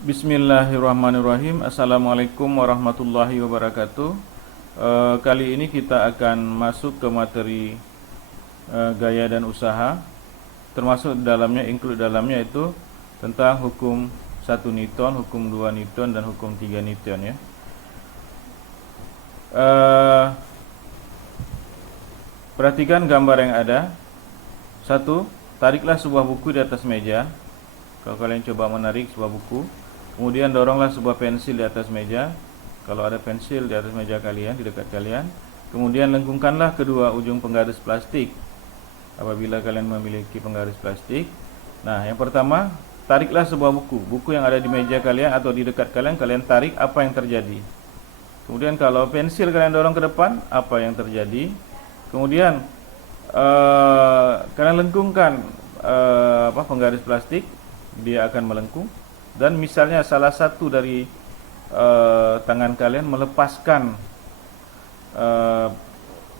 Bismillahirrahmanirrahim. Assalamualaikum warahmatullahi wabarakatuh. Kali ini kita akan masuk ke materi gaya dan usaha, termasuk dalamnya, include dalamnya itu tentang hukum 1 Newton, hukum 2 Newton, dan hukum 3 Newton ya. Perhatikan gambar yang ada. Satu, tariklah sebuah buku di atas meja. Kalau kalian coba menarik sebuah buku, kemudian doronglah sebuah pensil di atas meja. Kalau ada pensil di atas meja kalian, di dekat kalian, kemudian lengkungkanlah kedua ujung penggaris plastik. Apabila kalian memiliki penggaris plastik, nah yang pertama, tariklah sebuah buku yang ada di meja kalian atau di dekat kalian, kalian tarik, apa yang terjadi. Kemudian kalau pensil kalian dorong ke depan, apa yang terjadi. Kemudian kalian lengkungkan penggaris plastik, dia akan melengkung. Dan misalnya salah satu dari tangan kalian melepaskan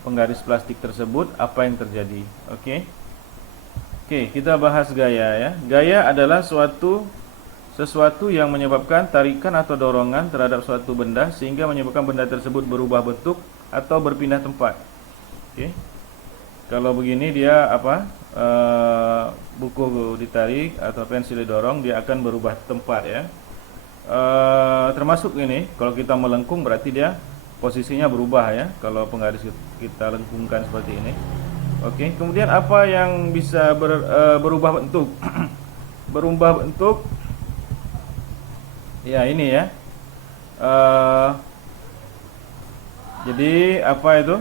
penggaris plastik tersebut, apa yang terjadi? Oke, kita bahas gaya ya. Gaya adalah sesuatu yang menyebabkan tarikan atau dorongan terhadap suatu benda sehingga menyebabkan benda tersebut berubah bentuk atau berpindah tempat. Oke. Kalau begini dia buku ditarik atau pensil didorong, dia akan berubah tempat ya. Termasuk ini, kalau kita melengkung berarti dia posisinya berubah ya. Kalau penggaris kita lengkungkan seperti ini. Oke. Kemudian apa yang bisa berubah bentuk? Berubah bentuk. Ya ini ya. Jadi apa itu?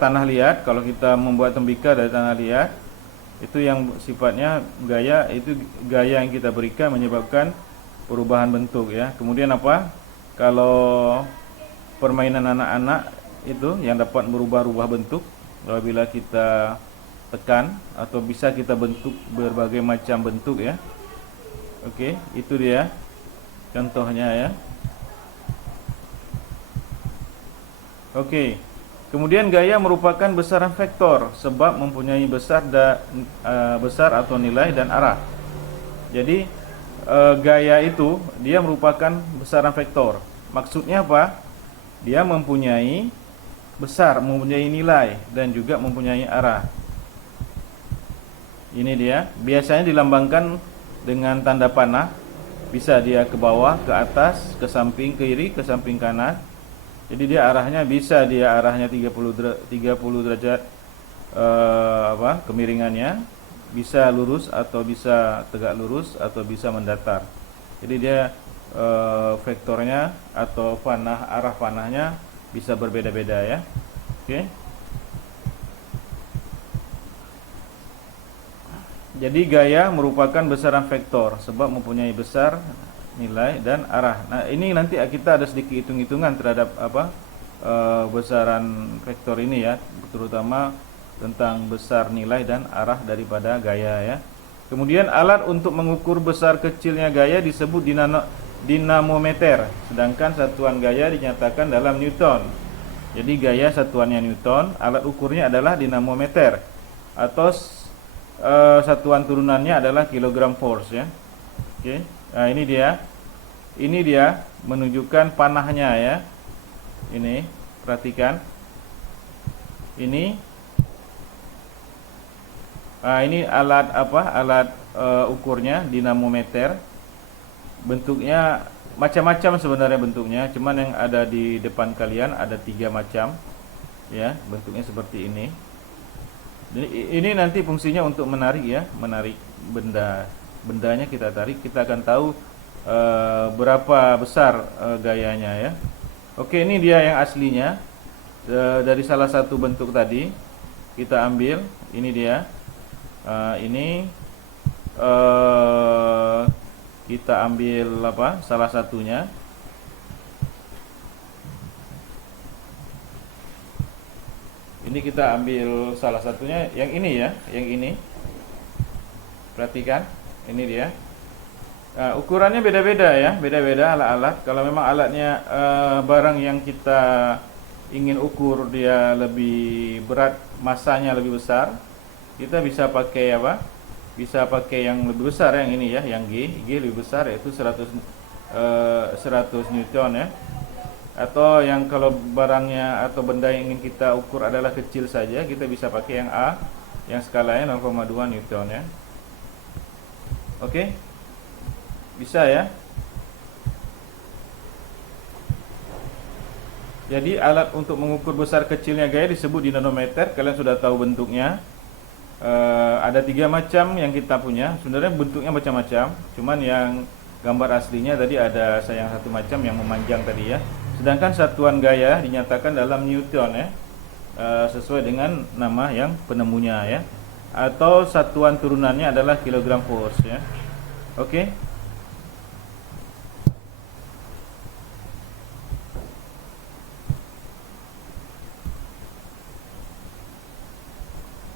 Tanah liat. Kalau kita membuat tembikar dari tanah liat, itu yang sifatnya gaya, itu gaya yang kita berikan menyebabkan perubahan bentuk ya. Kemudian apa? Kalau permainan anak-anak itu yang dapat berubah-ubah bentuk apabila kita tekan, atau bisa kita bentuk berbagai macam bentuk ya. Oke, itu dia contohnya ya. Oke. Kemudian gaya merupakan besaran vektor sebab mempunyai besar atau nilai dan arah. Jadi gaya itu dia merupakan besaran vektor. Maksudnya apa? Dia mempunyai besar, mempunyai nilai, dan juga mempunyai arah. Ini dia. Biasanya dilambangkan dengan tanda panah. Bisa dia ke bawah, ke atas, ke samping kiri, ke samping kanan. Jadi dia arahnya bisa dia arahnya 30 derajat kemiringannya, bisa lurus atau bisa tegak lurus atau bisa mendatar. Jadi dia vektornya atau arah panahnya bisa berbeda-beda ya. Oke. Jadi gaya merupakan besaran vektor sebab mempunyai besar, nilai, dan arah. Nah, ini nanti kita ada sedikit hitung-hitungan terhadap besaran vektor ini ya, terutama tentang besar, nilai, dan arah daripada gaya ya. Kemudian alat untuk mengukur besar kecilnya gaya disebut dinamometer, sedangkan satuan gaya dinyatakan dalam Newton. Jadi gaya satuannya Newton, alat ukurnya adalah dinamometer, atau satuan turunannya adalah kilogram force ya. Oke. Nah, ini dia menunjukkan panahnya ya. Ini perhatikan. Ini alat alat ukurnya, dinamometer. Bentuknya macam-macam sebenarnya bentuknya, cuman yang ada di depan kalian ada 3 macam ya, bentuknya seperti ini. Jadi ini nanti fungsinya untuk menarik ya, menarik bendanya kita tarik, kita akan tahu berapa besar gayanya ya. Oke, ini dia yang aslinya. Dari salah satu bentuk tadi kita ambil, ini dia. Ini kita ambil salah satunya. Ini kita ambil salah satunya yang ini ya, yang ini. Perhatikan, ini dia. Ukurannya beda-beda ya, beda-beda alat-alat. Kalau memang alatnya barang yang kita ingin ukur dia lebih berat, masanya lebih besar, kita bisa pakai bisa pakai yang lebih besar, yang ini ya, yang G lebih besar, yaitu 100 Newton ya. Atau yang kalau barangnya atau benda yang ingin kita ukur adalah kecil saja, kita bisa pakai yang A, yang skalanya 0,2 Newton ya. Oke, bisa ya. Jadi alat untuk mengukur besar kecilnya gaya disebut dinamometer. Kalian sudah tahu bentuknya. Ada 3 macam yang kita punya. Sebenarnya bentuknya macam-macam, cuman yang gambar aslinya tadi ada yang satu macam yang memanjang tadi ya. Sedangkan satuan gaya dinyatakan dalam Newton ya, sesuai dengan nama yang penemunya ya. Atau satuan turunannya adalah kilogram force ya. Oke.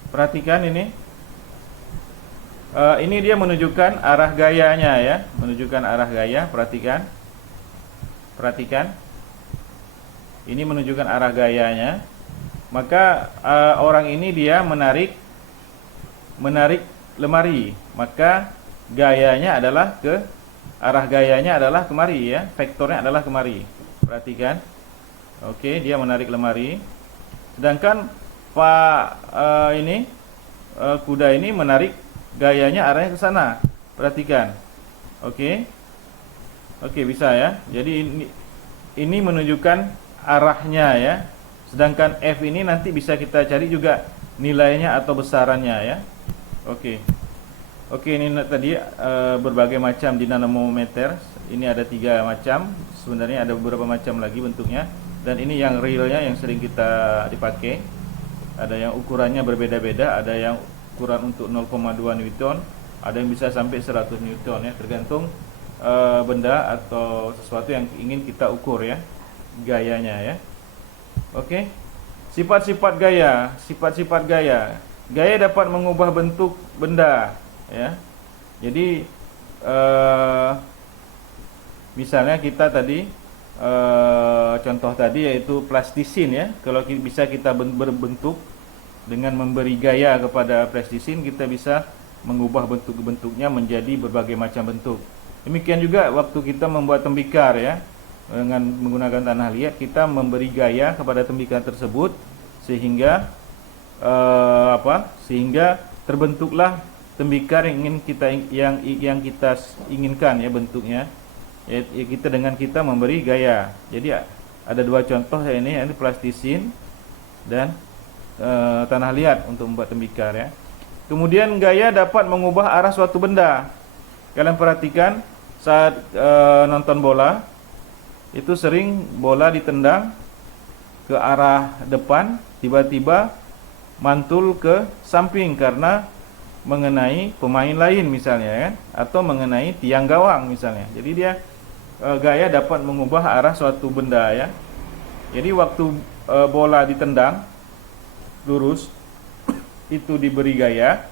Perhatikan ini. Ini dia menunjukkan arah gayanya ya, menunjukkan arah gaya. Perhatikan. Ini menunjukkan arah gayanya. Maka orang ini dia menarik lemari. Maka gayanya adalah arah gayanya adalah kemari ya. Vektornya adalah kemari. Perhatikan. Oke, dia menarik lemari. Sedangkan kuda ini menarik gayanya arahnya ke sana. Perhatikan. Oke, bisa ya. Jadi ini menunjukkan arahnya ya. Sedangkan F ini nanti bisa kita cari juga nilainya atau besarannya ya. Oke, ini tadi berbagai macam dinamometer. Ini ada 3 macam. Sebenarnya ada beberapa macam lagi bentuknya. Dan ini yang realnya yang sering kita dipakai. Ada yang ukurannya berbeda-beda, ada yang ukuran untuk 0,2 Newton, ada yang bisa sampai 100 Newton ya, tergantung benda atau sesuatu yang ingin kita ukur ya, gayanya ya. Oke. Sifat-sifat gaya. Gaya dapat mengubah bentuk benda ya. Jadi misalnya kita tadi contoh tadi yaitu plastisin ya. Kalau bisa kita berbentuk dengan memberi gaya kepada plastisin, kita bisa mengubah bentuk-bentuknya menjadi berbagai macam bentuk. Demikian juga waktu kita membuat tembikar ya, dengan menggunakan tanah liat, kita memberi gaya kepada tembikar tersebut sehingga sehingga terbentuklah tembikar yang kita inginkan ya bentuknya. Ya, kita dengan kita memberi gaya. Jadi ada 2 contoh ya, ini plastisin dan tanah liat untuk membuat tembikar ya. Kemudian gaya dapat mengubah arah suatu benda. Kalian perhatikan saat nonton bola, itu sering bola ditendang ke arah depan, tiba-tiba mantul ke samping karena mengenai pemain lain misalnya kan, atau mengenai tiang gawang misalnya. Jadi dia gaya dapat mengubah arah suatu benda ya. Jadi waktu bola ditendang lurus itu diberi gaya.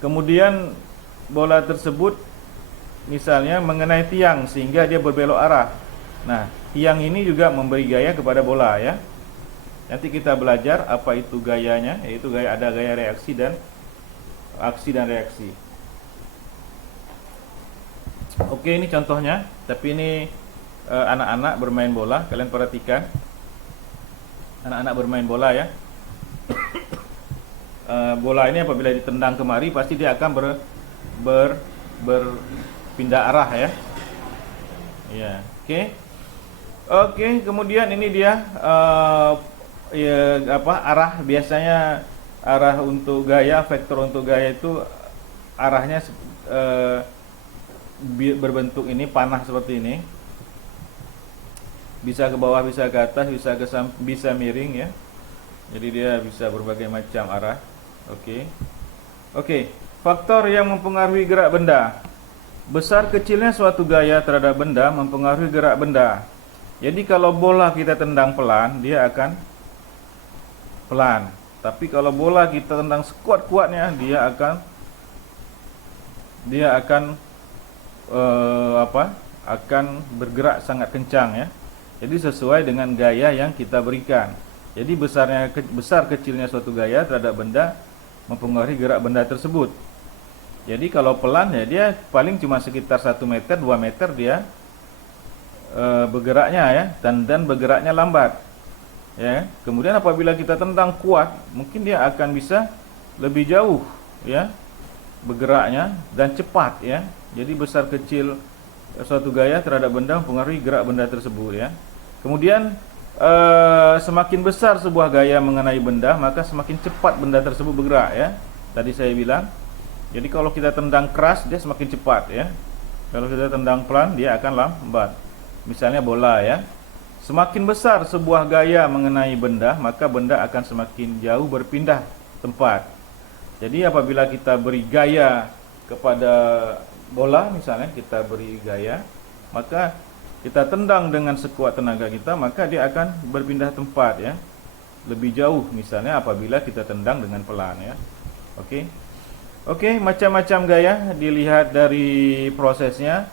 Kemudian bola tersebut misalnya mengenai tiang sehingga dia berbelok arah. Nah, tiang ini juga memberi gaya kepada bola ya. Nanti kita belajar apa itu gayanya, yaitu ada gaya reaksi dan aksi dan reaksi. Oke, ini contohnya. Tapi ini anak-anak bermain bola. Kalian perhatikan, anak-anak bermain bola ya. Bola ini apabila ditendang kemari, pasti dia akan berpindah arah ya. Ya, oke. Kemudian ini dia arah. Biasanya arah untuk gaya, vektor untuk gaya itu arahnya berbentuk ini, panah seperti ini. Bisa ke bawah, bisa ke atas, bisa ke samping, bisa miring ya. Jadi dia bisa berbagai macam arah. Oke. Faktor yang mempengaruhi gerak benda. Besar kecilnya suatu gaya terhadap benda mempengaruhi gerak benda. Jadi kalau bola kita tendang pelan, dia akan pelan. Tapi kalau bola kita tendang sekuat-kuatnya, dia akan bergerak sangat kencang ya. Jadi sesuai dengan gaya yang kita berikan. Jadi besar kecilnya suatu gaya terhadap benda mempengaruhi gerak benda tersebut. Jadi kalau pelan ya dia paling cuma sekitar 1 meter 2 meter dia bergeraknya ya, dan bergeraknya lambat ya. Kemudian apabila kita tendang kuat, mungkin dia akan bisa lebih jauh ya bergeraknya dan cepat ya. Jadi besar kecil suatu gaya terhadap benda mempengaruhi gerak benda tersebut ya. Kemudian semakin besar sebuah gaya mengenai benda, maka semakin cepat benda tersebut bergerak ya. Tadi saya bilang. Jadi kalau kita tendang keras dia semakin cepat ya. Kalau kita tendang pelan dia akan lambat. Misalnya bola ya. Semakin besar sebuah gaya mengenai benda, maka benda akan semakin jauh berpindah tempat. Jadi apabila kita beri gaya kepada bola, misalnya kita beri gaya, maka kita tendang dengan sekuat tenaga kita, maka dia akan berpindah tempat ya. Lebih jauh misalnya apabila kita tendang dengan pelan ya. Oke, macam-macam gaya dilihat dari prosesnya.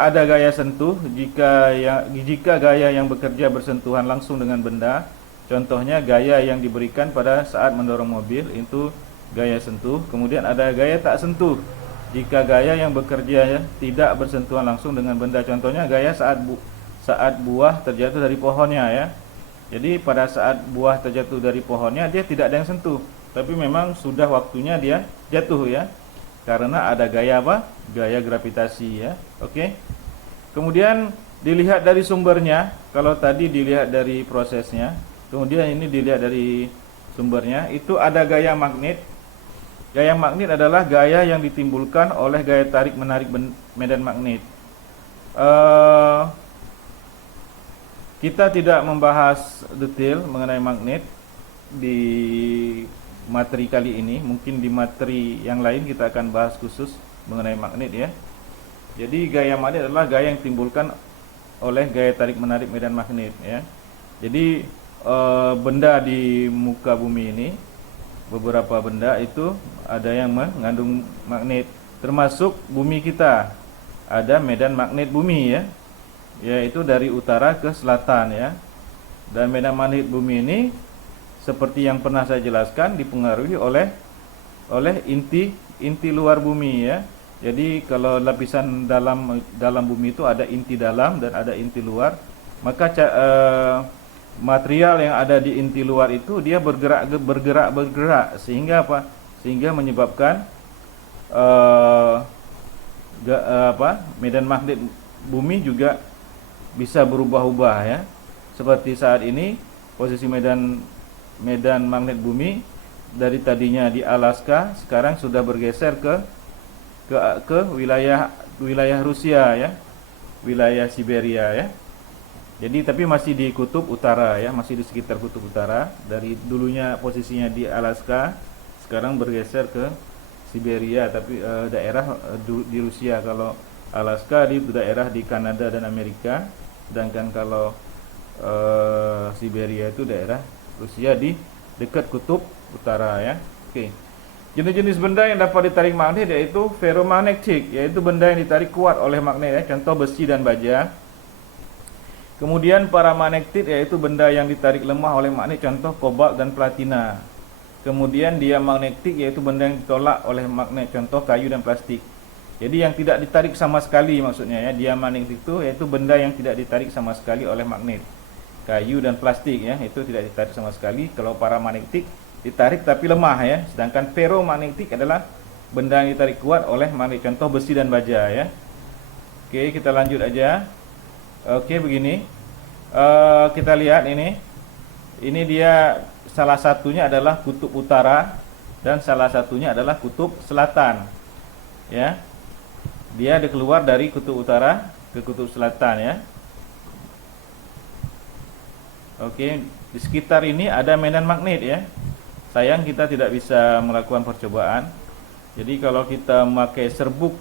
Ada gaya sentuh. Jika gaya yang bekerja bersentuhan langsung dengan benda, contohnya gaya yang diberikan pada saat mendorong mobil, itu gaya sentuh. Kemudian ada gaya tak sentuh. Jika gaya yang bekerja tidak bersentuhan langsung dengan benda, contohnya gaya saat buah terjatuh dari pohonnya ya. Jadi pada saat buah terjatuh dari pohonnya dia tidak ada yang sentuh, tapi memang sudah waktunya dia jatuh ya, karena ada gaya apa? Gaya gravitasi ya. Kemudian dilihat dari sumbernya. Kalau tadi dilihat dari prosesnya, kemudian ini dilihat dari sumbernya. Itu ada gaya magnet. Gaya magnet adalah gaya yang ditimbulkan oleh gaya tarik menarik medan magnet. Kita tidak membahas detail mengenai magnet di materi kali ini. Mungkin di materi yang lain kita akan bahas khusus mengenai magnet ya. Jadi gaya magnet adalah gaya yang ditimbulkan oleh gaya tarik menarik medan magnet ya. Jadi benda di muka bumi ini, beberapa benda itu ada yang mengandung magnet, termasuk bumi kita. Ada medan magnet bumi ya, yaitu dari utara ke selatan ya. Dan medan magnet bumi ini seperti yang pernah saya jelaskan dipengaruhi oleh inti luar bumi ya. Jadi kalau lapisan dalam bumi itu ada inti dalam dan ada inti luar, maka material yang ada di inti luar itu dia bergerak sehingga apa? Sehingga menyebabkan medan magnet bumi juga bisa berubah-ubah ya. Seperti saat ini posisi medan magnet bumi dari tadinya di Alaska sekarang sudah bergeser ke wilayah Rusia ya, wilayah Siberia ya. Jadi tapi masih di kutub utara ya, masih di sekitar kutub utara. Dari dulunya posisinya di Alaska, sekarang bergeser ke Siberia, tapi daerah di Rusia. Kalau Alaska di daerah di Kanada dan Amerika, sedangkan kalau Siberia itu daerah Rusia di dekat kutub utara ya. Jenis-jenis benda yang dapat ditarik magnet yaitu ferromagnetik, yaitu benda yang ditarik kuat oleh magnet ya, contoh besi dan baja. Kemudian paramagnetik yaitu benda yang ditarik lemah oleh magnet, contoh kobalt dan platina. Kemudian diamagnetik yaitu benda yang ditolak oleh magnet, contoh kayu dan plastik. Jadi yang tidak ditarik sama sekali maksudnya ya, diamagnetik itu yaitu benda yang tidak ditarik sama sekali oleh magnet. Kayu dan plastik ya, itu tidak ditarik sama sekali. Kalau paramagnetik ditarik tapi lemah ya. Sedangkan ferromagnetik adalah benda yang ditarik kuat oleh magnet, contoh besi dan baja ya. Kita lanjut aja. Begini. Kita lihat ini. Ini dia salah satunya adalah kutub utara dan salah satunya adalah kutub selatan. Ya. Dia keluar dari kutub utara ke kutub selatan ya. Di sekitar ini ada medan magnet ya. Sayang kita tidak bisa melakukan percobaan. Jadi kalau kita memakai serbuk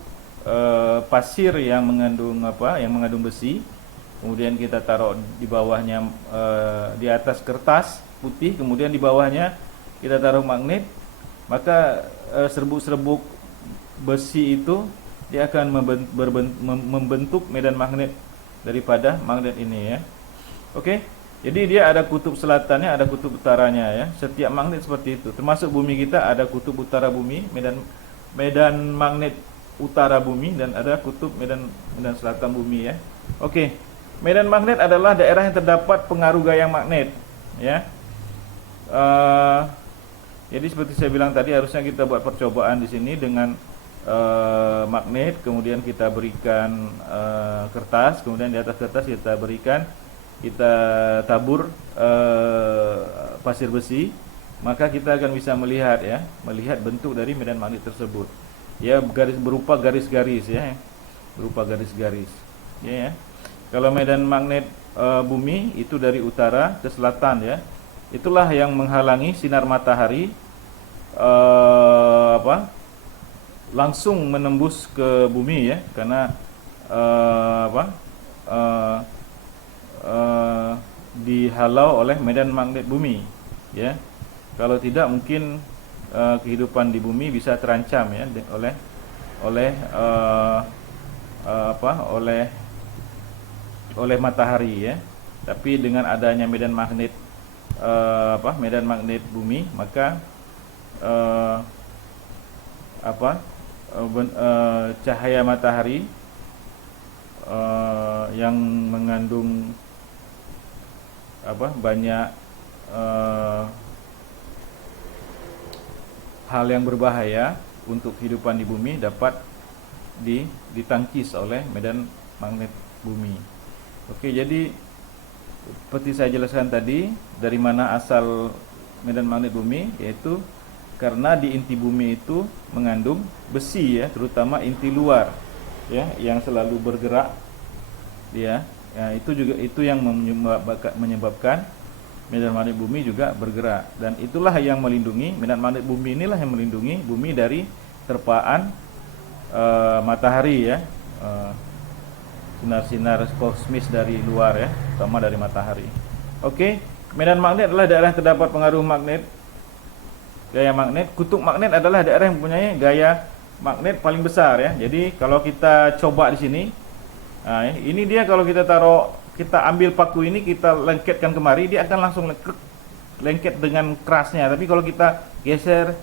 pasir yang mengandung besi, kemudian kita taruh di bawahnya di atas kertas putih, kemudian di bawahnya kita taruh magnet, maka serbuk-serbuk besi itu dia akan membentuk medan magnet daripada magnet ini ya. Jadi dia ada kutub selatannya, ada kutub utaranya ya. Setiap magnet seperti itu. Termasuk bumi kita ada kutub utara bumi, medan medan magnet utara bumi dan ada kutub medan selatan bumi ya. Oke. Medan magnet adalah daerah yang terdapat pengaruh gaya magnet ya. Jadi seperti saya bilang tadi, harusnya kita buat percobaan di sini dengan magnet, kemudian kita berikan kertas, kemudian di atas kertas kita tabur pasir besi, maka kita akan bisa melihat ya, melihat bentuk dari medan magnet tersebut. Ya, berupa garis-garis ya, berupa garis-garis. Ya. Kalau medan magnet bumi itu dari utara ke selatan ya. Itulah yang menghalangi sinar matahari langsung menembus ke bumi ya, karena dihalau oleh medan magnet bumi ya. Kalau tidak mungkin kehidupan di bumi bisa terancam ya oleh matahari ya. Tapi dengan adanya medan magnet bumi, maka cahaya matahari yang mengandung banyak hal yang berbahaya untuk kehidupan di bumi dapat ditangkis oleh medan magnet bumi. Oke, jadi seperti saya jelaskan tadi, dari mana asal medan magnet bumi, yaitu karena di inti bumi itu mengandung besi ya, terutama inti luar ya, yang selalu bergerak ya. Ya, itu yang menyebabkan medan magnet bumi juga bergerak, dan itulah yang melindungi, medan magnet bumi inilah yang melindungi bumi dari terpaan matahari ya, sinar-sinar kosmis dari luar ya, terutama dari matahari. Oke, medan magnet adalah daerah yang terdapat pengaruh magnet, gaya magnet. Kutub magnet adalah daerah yang mempunyai gaya magnet paling besar ya. Jadi kalau kita coba di sini, nah, ini dia kalau kita ambil paku ini, kita lengketkan kemari, dia akan langsung lengket dengan kerasnya. Tapi kalau kita geser,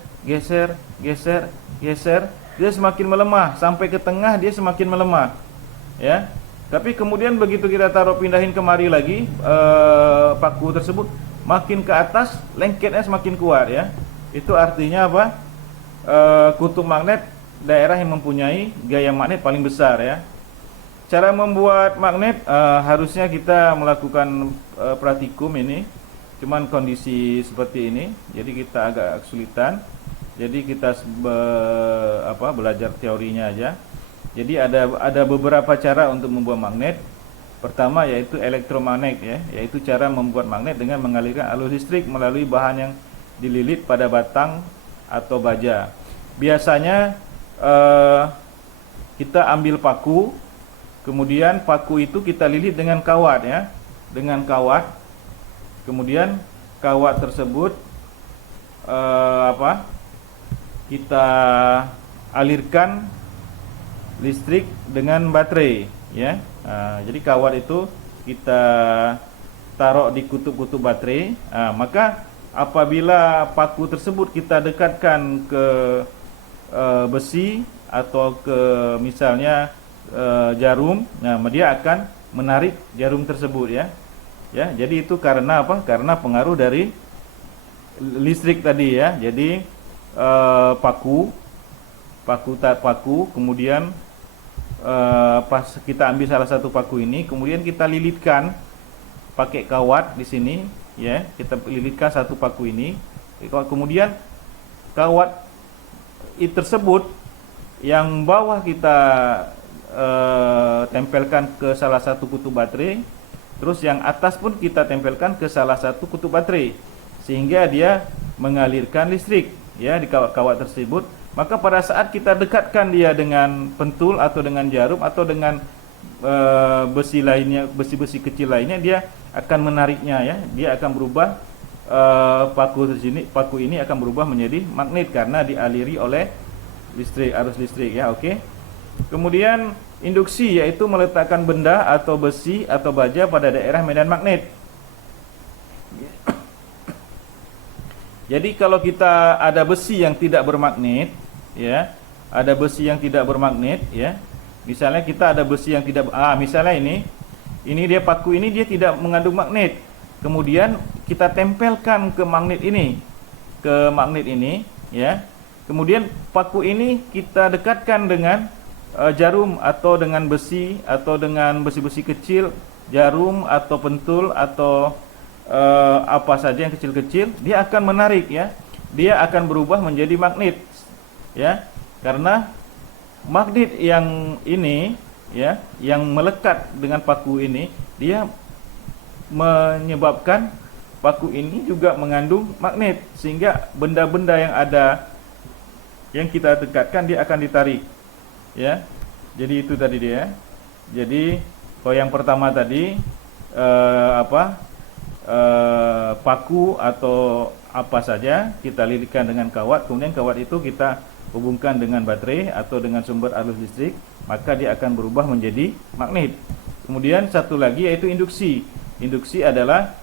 dia semakin melemah, sampai ke tengah dia semakin melemah ya. Tapi kemudian begitu kita pindahin kemari lagi paku tersebut, makin ke atas lengketnya semakin kuat ya. Itu artinya apa? Kutub magnet daerah yang mempunyai gaya magnet paling besar ya. Cara membuat magnet, harusnya kita melakukan praktikum ini. Cuman kondisi seperti ini, jadi kita agak kesulitan. Jadi kita belajar teorinya aja. Jadi ada beberapa cara untuk membuat magnet. Pertama yaitu elektromagnet ya, yaitu cara membuat magnet dengan mengalirkan arus listrik melalui bahan yang dililit pada batang atau baja. Biasanya kita ambil paku, kemudian paku itu kita lilit dengan kawat ya, dengan kawat. Kemudian kawat tersebut kita alirkan listrik dengan baterai ya. Jadi kawat itu kita taruh di kutub-kutub baterai. Maka apabila paku tersebut kita dekatkan ke besi atau ke misalnya jarum, nah dia akan menarik jarum tersebut ya. Ya, jadi itu karena apa? Karena pengaruh dari listrik tadi ya. Jadi paku, kemudian pas kita ambil salah satu paku ini, kemudian kita lilitkan pakai kawat di sini ya. Kita lilitkan satu paku ini, kemudian kawat tersebut yang bawah kita tempelkan ke salah satu kutub baterai, terus yang atas pun kita tempelkan ke salah satu kutub baterai, sehingga dia mengalirkan listrik ya di kawat tersebut. Maka pada saat kita dekatkan dia dengan pentul atau dengan jarum atau dengan besi lainnya, besi-besi kecil lainnya, dia akan menariknya ya. Dia akan berubah, paku ini akan berubah menjadi magnet karena dialiri oleh listrik, arus listrik ya. Oke. Kemudian induksi, yaitu meletakkan benda atau besi atau baja pada daerah medan magnet. Jadi kalau kita ada besi yang tidak bermagnet ya, ada besi yang tidak bermagnet ya. Misalnya kita ada besi yang tidak misalnya ini dia paku ini dia tidak mengandung magnet. Kemudian kita tempelkan ke magnet ini, ya. Kemudian paku ini kita dekatkan dengan jarum atau dengan besi atau dengan besi-besi kecil, jarum atau pentul atau apa saja yang kecil-kecil, dia akan menarik ya. Dia akan berubah menjadi magnet ya. Karena magnet yang ini ya, yang melekat dengan paku ini, dia menyebabkan paku ini juga mengandung magnet, sehingga benda-benda yang ada yang kita dekatkan dia akan ditarik ya. Jadi itu tadi dia. Jadi kalau yang pertama tadi paku atau apa saja kita lilitkan dengan kawat, kemudian kawat itu kita hubungkan dengan baterai atau dengan sumber arus listrik, maka dia akan berubah menjadi magnet. Kemudian satu lagi yaitu induksi. Induksi adalah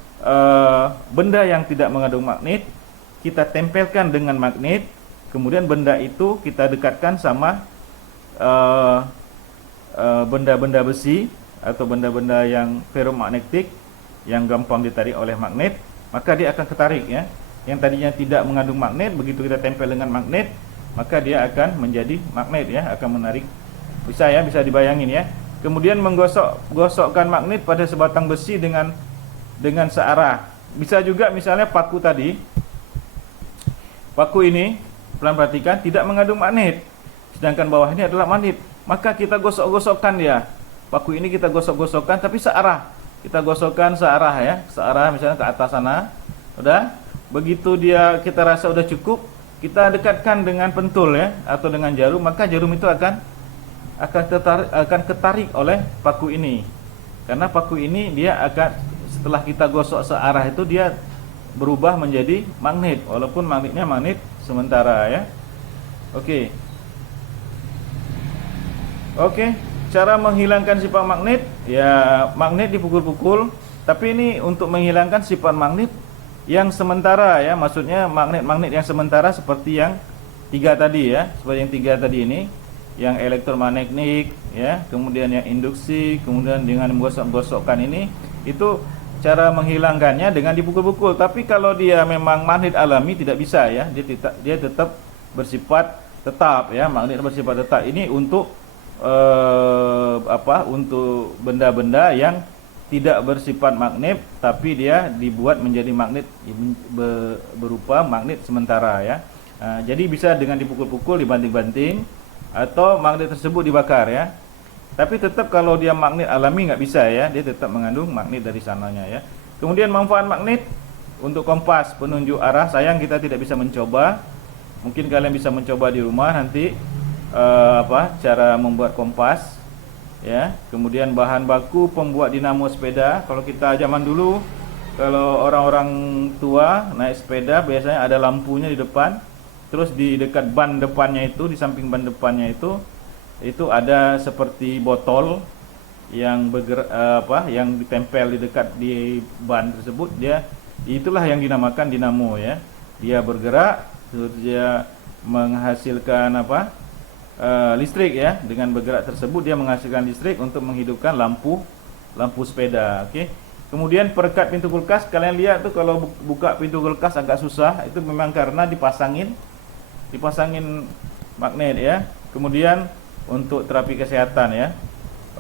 benda yang tidak mengandung magnet kita tempelkan dengan magnet, kemudian benda itu kita dekatkan sama benda-benda besi atau benda-benda yang ferromagnetik yang gampang ditarik oleh magnet, maka dia akan ketarik ya. Yang tadinya tidak mengandung magnet, begitu kita tempel dengan magnet, maka dia akan menjadi magnet ya, akan menarik. Bisa dibayangin ya. Kemudian menggosokkan magnet pada sebatang besi dengan searah. Bisa juga misalnya paku tadi. Paku ini, pelan perhatikan, tidak mengandung magnet, sedangkan bawah ini adalah magnet. Maka kita gosok-gosokkan dia. Paku ini kita gosok-gosokkan tapi searah. Kita gosokkan searah ya, searah misalnya ke atas sana. Udah, begitu kita rasa udah cukup, kita dekatkan dengan pentul ya atau dengan jarum, maka jarum itu akan ketarik oleh paku ini. Karena paku ini dia akan, setelah kita gosok searah itu, dia berubah menjadi magnet, walaupun magnetnya magnet sementara ya. Oke. Cara menghilangkan sifat magnet ya, magnet dipukul-pukul, tapi ini untuk menghilangkan sifat magnet yang sementara ya, maksudnya magnet yang sementara seperti yang tiga tadi ya, seperti yang tiga tadi ini, yang elektromagnetik ya, kemudian yang induksi, kemudian dengan menggosok-gosokkan ini, itu cara menghilangkannya dengan dipukul-pukul. Tapi kalau dia memang magnet alami tidak bisa ya, dia tetap bersifat tetap ya, magnet bersifat tetap. Ini untuk untuk benda-benda yang tidak bersifat magnet, tapi dia dibuat menjadi magnet berupa magnet sementara ya. Jadi bisa dengan dipukul-pukul, dibanting-banting, atau magnet tersebut dibakar ya. Tapi tetap kalau dia magnet alami nggak bisa ya, dia tetap mengandung magnet dari sananya ya. Kemudian manfaat magnet untuk kompas penunjuk arah, sayang kita tidak bisa mencoba. Mungkin kalian bisa mencoba di rumah nanti cara membuat kompas ya. Kemudian bahan baku pembuat dinamo sepeda. Kalau kita zaman dulu, kalau orang-orang tua naik sepeda biasanya ada lampunya di depan, terus di dekat ban depannya itu, di samping ban depannya itu ada seperti botol yang yang ditempel di dekat di ban tersebut. Itulah yang dinamakan dinamo ya. Dia bergerak, terus dia menghasilkan listrik ya. Dengan bergerak tersebut dia menghasilkan listrik untuk menghidupkan lampu sepeda. Oke. Kemudian perekat pintu kulkas, kalian lihat tuh kalau buka pintu kulkas agak susah, itu memang karena dipasangin magnet ya. Kemudian untuk terapi kesehatan ya.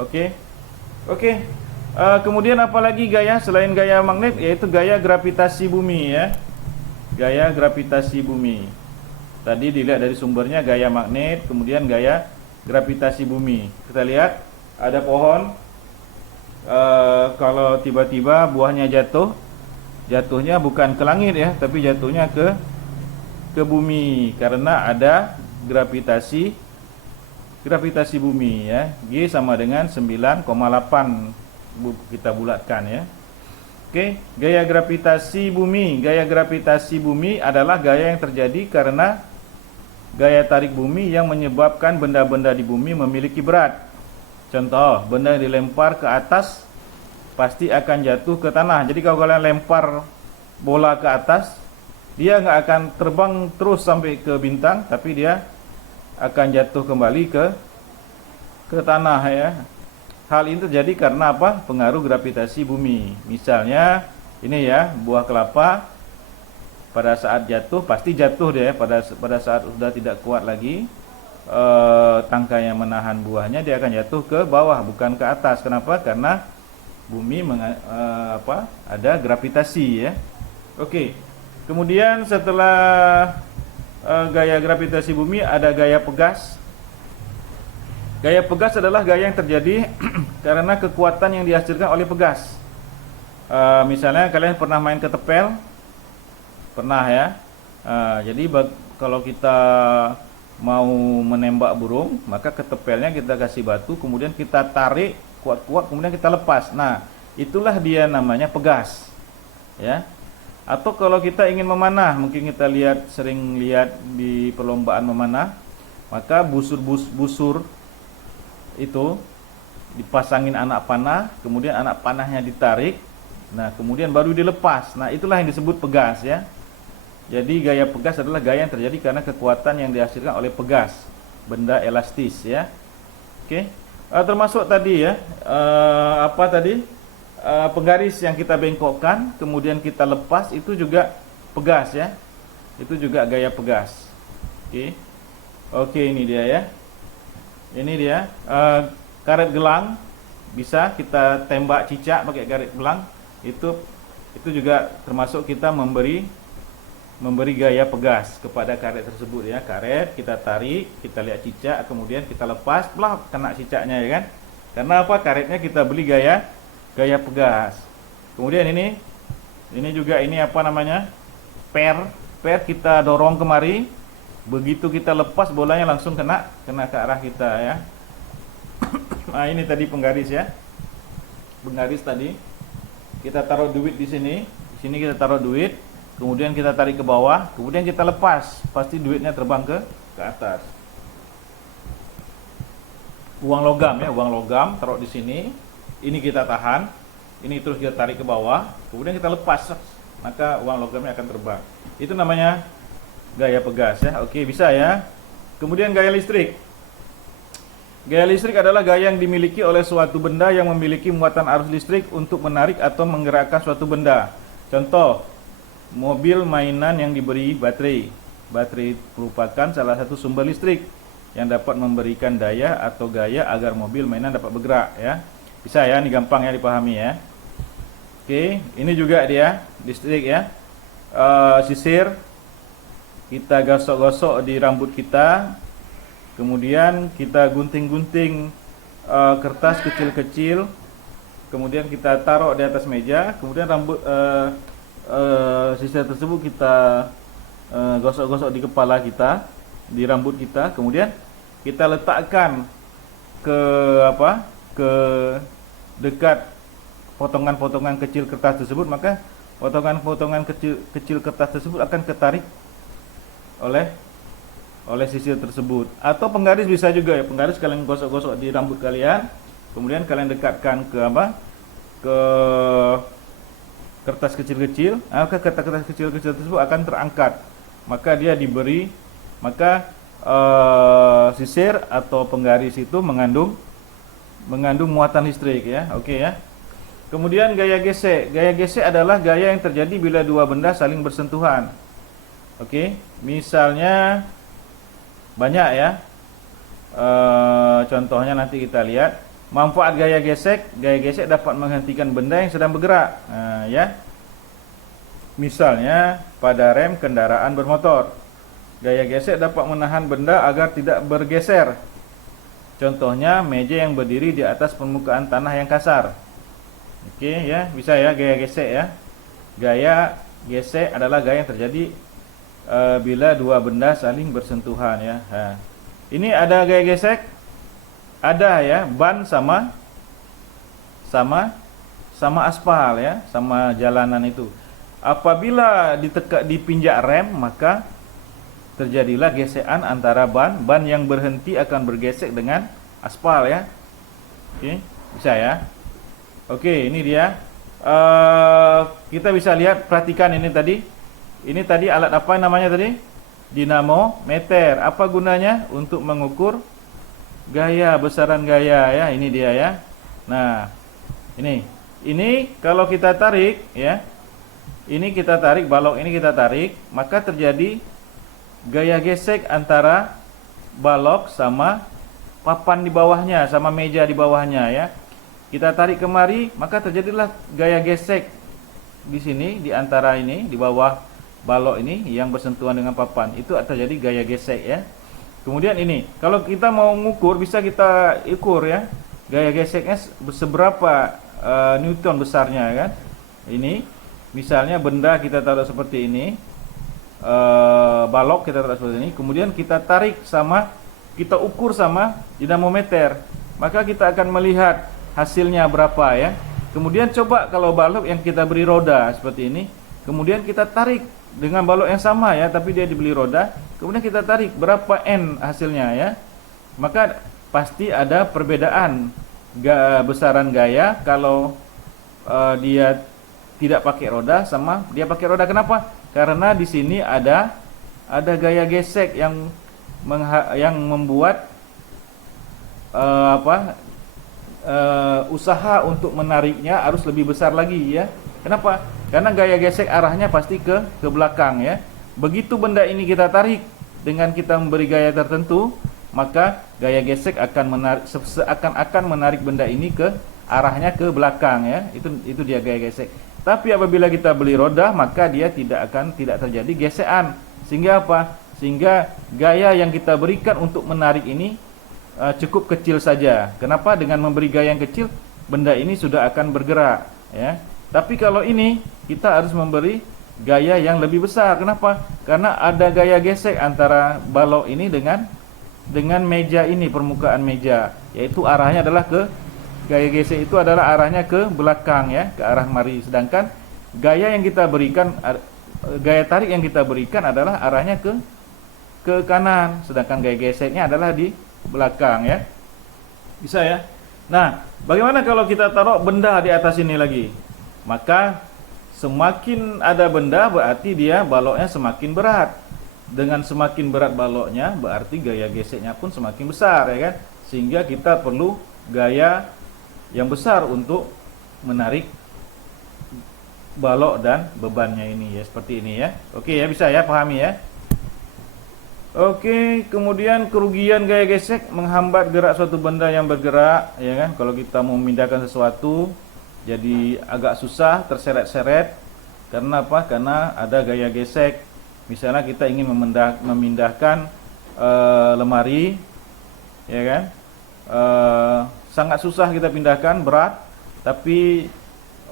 Oke. Kemudian apalagi gaya selain gaya magnet, yaitu gaya gravitasi bumi ya. Gaya gravitasi bumi. Tadi dilihat dari sumbernya gaya magnet, kemudian gaya gravitasi bumi. Kita lihat ada pohon, kalau tiba-tiba buahnya jatuhnya bukan ke langit ya, tapi jatuhnya ke bumi karena ada gravitasi bumi ya. G sama dengan 9,8 kita bulatkan ya. Oke, gaya gravitasi bumi. Gaya gravitasi bumi adalah gaya yang terjadi karena gaya tarik bumi yang menyebabkan benda-benda di bumi memiliki berat. Contoh, benda yang dilempar ke atas pasti akan jatuh ke tanah. Jadi kalau kalian lempar bola ke atas, dia nggak akan terbang terus sampai ke bintang, tapi dia akan jatuh kembali ke tanah ya. Hal ini terjadi karena apa? Pengaruh gravitasi bumi. Misalnya ini ya, buah kelapa pada saat jatuh pasti jatuh dia, pada saat sudah tidak kuat lagi tangkai yang menahan buahnya, dia akan jatuh ke bawah bukan ke atas. Kenapa? Karena bumi ada gravitasi ya. Oke. Kemudian setelah gaya gravitasi bumi ada gaya pegas. Gaya pegas adalah gaya yang terjadi karena kekuatan yang dihasilkan oleh pegas. Misalnya kalian pernah main ketepel? Pernah ya. Jadi kalau kita mau menembak burung, maka ketepelnya kita kasih batu, kemudian kita tarik kuat-kuat, kemudian kita lepas. Nah, itulah dia namanya pegas. Ya. Atau kalau kita ingin memanah, mungkin kita sering lihat di perlombaan memanah, maka busur itu dipasangin anak panah, kemudian anak panahnya ditarik, nah kemudian baru dilepas. Nah, itulah yang disebut pegas ya. Jadi gaya pegas adalah gaya yang terjadi karena kekuatan yang dihasilkan oleh pegas, benda elastis ya. Oke. Termasuk tadi ya, penggaris yang kita bengkokkan kemudian kita lepas, itu juga pegas ya. Itu juga gaya pegas. Oke, ini dia ya. Ini dia karet gelang, bisa kita tembak cicak pakai karet gelang. Itu juga termasuk kita memberi gaya pegas kepada karet tersebut ya. Karet kita tarik, kita lihat cicak, kemudian kita lepas, plak, kena cicaknya ya kan. Karena apa? Karetnya kita beli gaya pegas. Kemudian ini juga per kita dorong kemari, begitu kita lepas bolanya langsung kena ke arah kita ya. Nah, ini tadi penggaris ya. Penggaris tadi kita taruh duit di sini kita taruh duit, kemudian kita tarik ke bawah, kemudian kita lepas, pasti duitnya terbang ke atas. Uang logam taruh di sini, ini kita tahan, ini terus kita tarik ke bawah, kemudian kita lepas, maka uang logamnya akan terbang. Itu namanya gaya pegas ya. Oke, bisa ya. Kemudian gaya listrik. Gaya listrik adalah gaya yang dimiliki oleh suatu benda yang memiliki muatan arus listrik untuk menarik atau menggerakkan suatu benda. Contoh, mobil mainan yang diberi baterai. Baterai merupakan salah satu sumber listrik yang dapat memberikan daya atau gaya agar mobil mainan dapat bergerak ya. Bisa ya, ini gampang ya dipahami ya. Oke, ini juga dia listrik ya. Sisir, kita gosok-gosok di rambut kita, kemudian kita gunting-gunting kertas kecil-kecil, kemudian kita taruh di atas meja, kemudian sisir tersebut kita gosok-gosok di kepala kita, di rambut kita, kemudian kita letakkan ke dekat potongan-potongan kecil kertas tersebut, maka potongan-potongan kecil kertas tersebut akan ketarik oleh sisir tersebut. Atau penggaris bisa juga ya. Penggaris kalian gosok-gosok di rambut kalian, kemudian kalian dekatkan ke kertas kecil-kecil, maka kertas kecil-kecil tersebut akan terangkat. Maka sisir atau penggaris itu mengandung muatan listrik ya. Oke ya. Kemudian gaya gesek. Gaya gesek adalah gaya yang terjadi bila dua benda saling bersentuhan. Oke, misalnya banyak ya. Contohnya nanti kita lihat. Manfaat gaya gesek dapat menghentikan benda yang sedang bergerak. Ya. Misalnya pada rem kendaraan bermotor. Gaya gesek dapat menahan benda agar tidak bergeser. Contohnya meja yang berdiri di atas permukaan tanah yang kasar. Oke ya, bisa ya gaya gesek ya. Gaya gesek adalah gaya yang terjadi bila dua benda saling bersentuhan ya. Ini ada gaya gesek, ada ya, ban sama aspal ya, sama jalanan itu. Apabila dipinjak rem, maka terjadilah gesekan antara ban yang berhenti akan bergesek dengan aspal ya. Oke, bisa ya. Oke, ini dia. Kita bisa lihat, perhatikan ini tadi. Ini tadi alat apa namanya tadi? dinamometer. Apa gunanya? Untuk mengukur gaya, besaran gaya ya. Ini dia ya. Nah, ini kalau kita tarik ya. Ini kita tarik, balok ini kita tarik, maka terjadi gaya gesek antara balok sama papan di bawahnya, sama meja di bawahnya ya. Kita tarik kemari, maka terjadilah gaya gesek di sini, di antara ini, di bawah balok ini yang bersentuhan dengan papan. Itu terjadi gaya gesek ya. Kemudian ini, kalau kita mau mengukur, bisa kita ukur ya, gaya geseknya seberapa Newton besarnya kan. Ini misalnya benda kita taruh seperti ini, balok kita taruh seperti ini, kemudian kita tarik sama, kita ukur sama dinamometer, maka kita akan melihat hasilnya berapa ya. Kemudian coba kalau balok yang kita beri roda seperti ini, kemudian kita tarik dengan balok yang sama ya, tapi dia diberi roda, kemudian kita tarik berapa N hasilnya ya, maka pasti ada perbedaan besaran gaya kalau dia tidak pakai roda sama dia pakai roda. Kenapa? Karena di sini ada gaya gesek yang membuat usaha untuk menariknya harus lebih besar lagi ya. Kenapa? Karena gaya gesek arahnya pasti ke belakang ya. Begitu benda ini kita tarik dengan kita memberi gaya tertentu, maka gaya gesek akan seakan-akan menarik benda ini ke arahnya ke belakang ya. Itu dia gaya gesek. Tapi apabila kita beli roda, maka dia tidak terjadi gesekan. Sehingga apa? Sehingga gaya yang kita berikan untuk menarik ini cukup kecil saja. Kenapa? Dengan memberi gaya yang kecil, benda ini sudah akan bergerak ya. Tapi kalau ini kita harus memberi gaya yang lebih besar. Kenapa? Karena ada gaya gesek antara balok ini dengan meja ini, permukaan meja, yaitu arahnya adalah gaya gesek itu adalah arahnya ke belakang ya, ke arah mari. Sedangkan gaya yang kita berikan, gaya tarik yang kita berikan adalah arahnya ke kanan, sedangkan gaya geseknya adalah di belakang ya. Bisa ya? Nah, bagaimana kalau kita taruh benda di atas ini lagi? Maka semakin ada benda berarti dia baloknya semakin berat. Dengan semakin berat baloknya berarti gaya geseknya pun semakin besar ya kan? Sehingga kita perlu gaya yang besar untuk menarik balok dan bebannya ini ya, seperti ini ya. Oke ya, bisa ya, pahami ya. Oke, kemudian kerugian gaya gesek menghambat gerak suatu benda yang bergerak ya kan. Kalau kita mau memindahkan sesuatu jadi agak susah, terseret-seret. Karena apa? Karena ada gaya gesek. Misalnya kita ingin memindahkan lemari ya kan. Sangat susah kita pindahkan, berat, tapi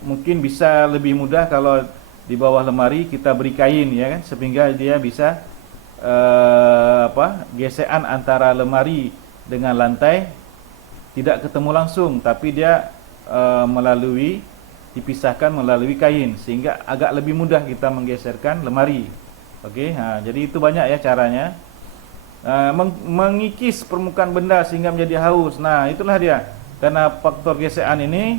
mungkin bisa lebih mudah kalau di bawah lemari kita beri kain ya kan, sehingga dia bisa gesekan antara lemari dengan lantai tidak ketemu langsung, tapi dia dipisahkan melalui kain, sehingga agak lebih mudah kita menggeserkan lemari. Oke, nah, jadi itu banyak ya caranya. Mengikis permukaan benda sehingga menjadi halus. Nah, itulah dia. Karena faktor gesekan ini,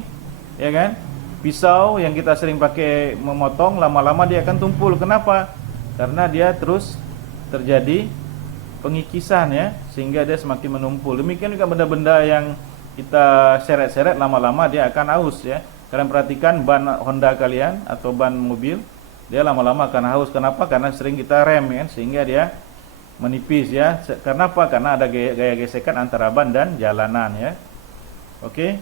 ya kan? Pisau yang kita sering pakai memotong, lama-lama dia akan tumpul. Kenapa? Karena dia terus terjadi pengikisan ya, sehingga dia semakin menumpul. Demikian juga benda-benda yang kita seret-seret, lama-lama dia akan haus ya. Kalian perhatikan ban Honda kalian atau ban mobil, dia lama-lama akan haus. Kenapa? Karena sering kita rem ya, sehingga dia menipis ya. Kenapa? Karena ada gaya gesekan antara ban dan jalanan ya. Oke,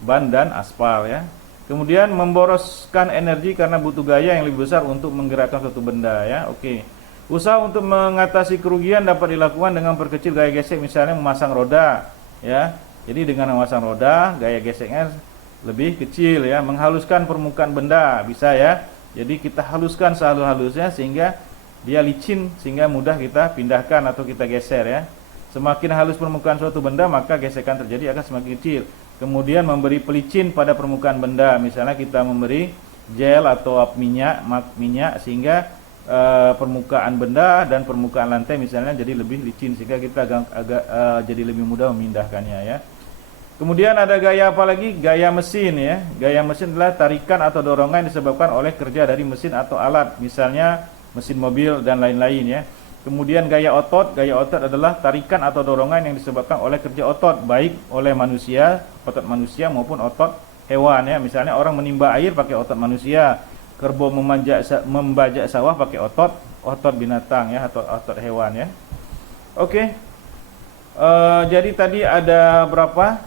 ban dan aspal ya. Kemudian memboroskan energi karena butuh gaya yang lebih besar untuk menggerakkan suatu benda ya. Oke. Usaha untuk mengatasi kerugian dapat dilakukan dengan perkecil gaya gesek, misalnya memasang roda ya. Jadi dengan memasang roda, gaya geseknya lebih kecil ya. Menghaluskan permukaan benda bisa ya. Jadi kita haluskan sehalus-halusnya sehingga dia licin, sehingga mudah kita pindahkan atau kita geser ya. Semakin halus permukaan suatu benda, maka gesekan terjadi akan semakin kecil. Kemudian memberi pelicin pada permukaan benda, misalnya kita memberi gel atau minyak sehingga permukaan benda dan permukaan lantai misalnya jadi lebih licin, sehingga kita agak jadi lebih mudah memindahkannya ya. Kemudian ada gaya apa lagi? Gaya mesin ya. Gaya mesin adalah tarikan atau dorongan yang disebabkan oleh kerja dari mesin atau alat, misalnya mesin mobil dan lain-lain ya. Kemudian gaya otot adalah tarikan atau dorongan yang disebabkan oleh kerja otot, baik oleh manusia, otot manusia maupun otot hewan ya. Misalnya orang menimba air pakai otot manusia, kerbau membajak sawah pakai otot binatang ya, atau otot hewan ya. Oke. Jadi tadi ada berapa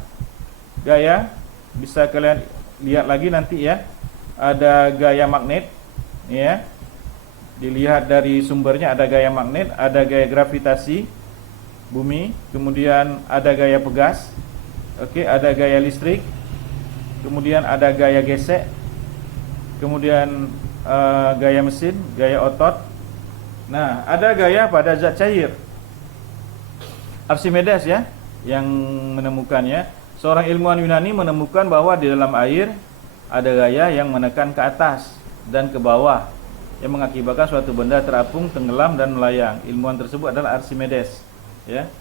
gaya? Bisa kalian lihat lagi nanti ya. Ada gaya magnet ya. Dilihat dari sumbernya, ada gaya magnet, ada gaya gravitasi bumi, kemudian ada gaya pegas, oke, ada gaya listrik, kemudian ada gaya gesek, kemudian gaya mesin, gaya otot. Nah, ada gaya pada zat cair. Archimedes ya yang menemukannya. Seorang ilmuwan Yunani menemukan bahwa di dalam air ada gaya yang menekan ke atas dan ke bawah, yang mengakibatkan suatu benda terapung, tenggelam dan melayang. Ilmuwan tersebut adalah Archimedes. Ya,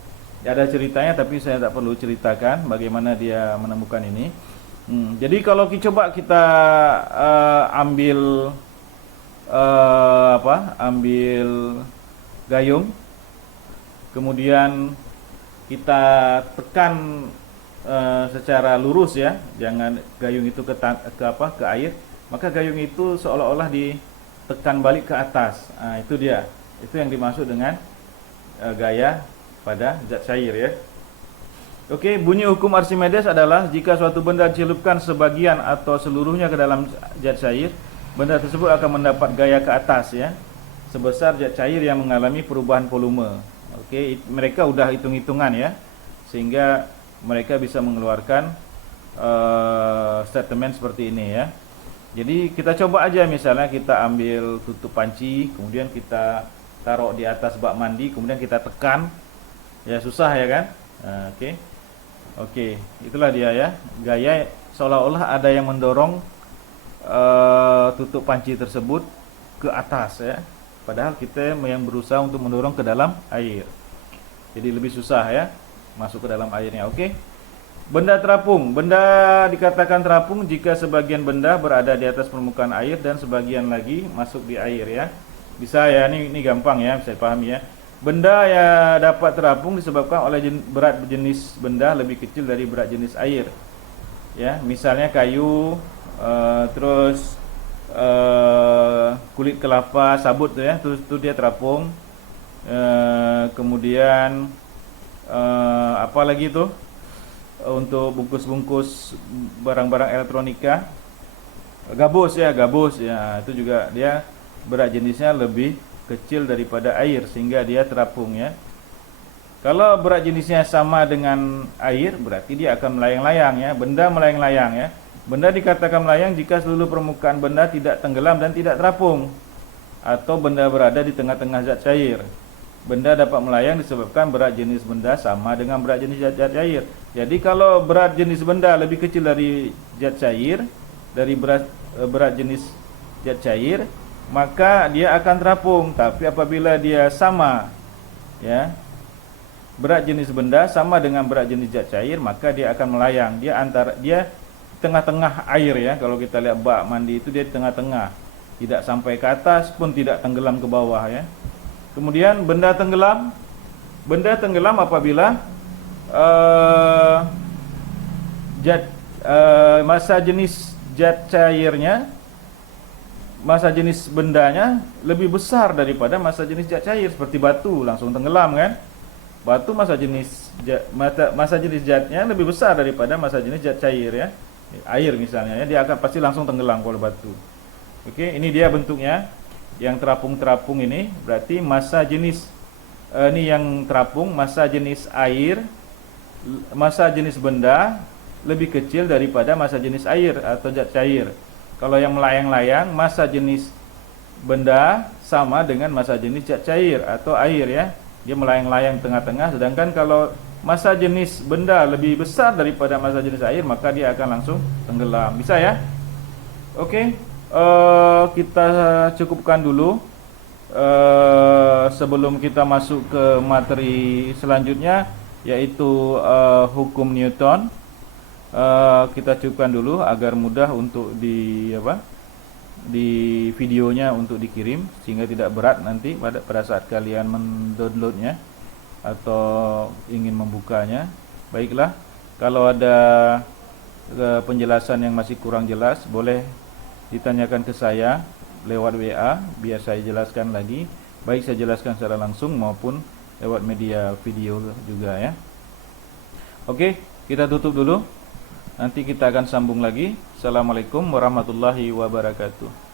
ada ceritanya tapi saya tak perlu ceritakan bagaimana dia menemukan ini. Jadi kalau coba kita ambil ambil gayung, kemudian kita tekan secara lurus ya, jangan gayung itu ke air, maka gayung itu seolah-olah tekan balik ke atas. Nah, itu dia. Itu yang dimaksud dengan gaya pada zat cair ya. Oke, bunyi hukum Archimedes adalah jika suatu benda dicelupkan sebagian atau seluruhnya ke dalam zat cair, benda tersebut akan mendapat gaya ke atas ya, sebesar zat cair yang mengalami perubahan volume. Oke, mereka udah hitung-hitungan ya, sehingga mereka bisa mengeluarkan statement seperti ini ya. Jadi kita coba aja, misalnya kita ambil tutup panci, kemudian kita taruh di atas bak mandi, kemudian kita tekan, ya susah ya kan? Nah, oke, itulah dia ya, gaya seolah-olah ada yang mendorong tutup panci tersebut ke atas ya, padahal kita yang berusaha untuk mendorong ke dalam air, jadi lebih susah ya masuk ke dalam airnya. Oke. Benda terapung. Benda dikatakan terapung jika sebagian benda berada di atas permukaan air dan sebagian lagi masuk di air ya. Bisa ya, ini gampang ya, bisa dipahami ya. Benda yang dapat terapung disebabkan oleh berat jenis benda lebih kecil dari berat jenis air. Ya, misalnya kayu, terus kulit kelapa, sabut tuh ya, itu dia terapung. Kemudian apa lagi tuh? Untuk bungkus-bungkus barang-barang elektronika, gabus ya, itu juga dia berat jenisnya lebih kecil daripada air sehingga dia terapung ya. Kalau berat jenisnya sama dengan air, berarti dia akan melayang-layang ya, benda melayang-layang ya. Benda dikatakan melayang jika seluruh permukaan benda tidak tenggelam dan tidak terapung, atau benda berada di tengah-tengah zat cair. Benda dapat melayang disebabkan berat jenis benda sama dengan berat jenis zat cair. Jadi kalau berat jenis benda lebih kecil dari zat cair, dari berat jenis zat cair, maka dia akan terapung. Tapi apabila dia sama ya, berat jenis benda sama dengan berat jenis zat cair, maka dia akan melayang. Dia tengah-tengah air ya. Kalau kita lihat bak mandi itu dia di tengah-tengah, tidak sampai ke atas pun tidak tenggelam ke bawah ya. Kemudian benda tenggelam apabila massa jenis zat cairnya, massa jenis bendanya lebih besar daripada massa jenis zat cair. Seperti batu langsung tenggelam kan? Batu massa jenis zatnya lebih besar daripada massa jenis zat cair ya. Air misalnya ya, dia akan pasti langsung tenggelam kalau batu. Oke, ini dia bentuknya. Yang terapung ini berarti massa jenis ini yang terapung, massa jenis air, massa jenis benda lebih kecil daripada massa jenis air atau zat cair. Kalau yang melayang-layang, massa jenis benda sama dengan massa jenis zat cair atau air ya. Dia melayang-layang tengah-tengah. Sedangkan kalau massa jenis benda lebih besar daripada massa jenis air, maka dia akan langsung tenggelam. Bisa ya? Oke. Kita cukupkan dulu sebelum kita masuk ke materi selanjutnya, yaitu hukum Newton. Kita cukupkan dulu agar mudah untuk di videonya untuk dikirim, sehingga tidak berat nanti pada saat kalian mendownloadnya atau ingin membukanya. Baiklah, kalau ada penjelasan yang masih kurang jelas, boleh ditanyakan ke saya lewat WA, biar saya jelaskan lagi, baik saya jelaskan secara langsung maupun lewat media video juga ya. Oke, kita tutup dulu. Nanti kita akan sambung lagi. Assalamualaikum warahmatullahi wabarakatuh.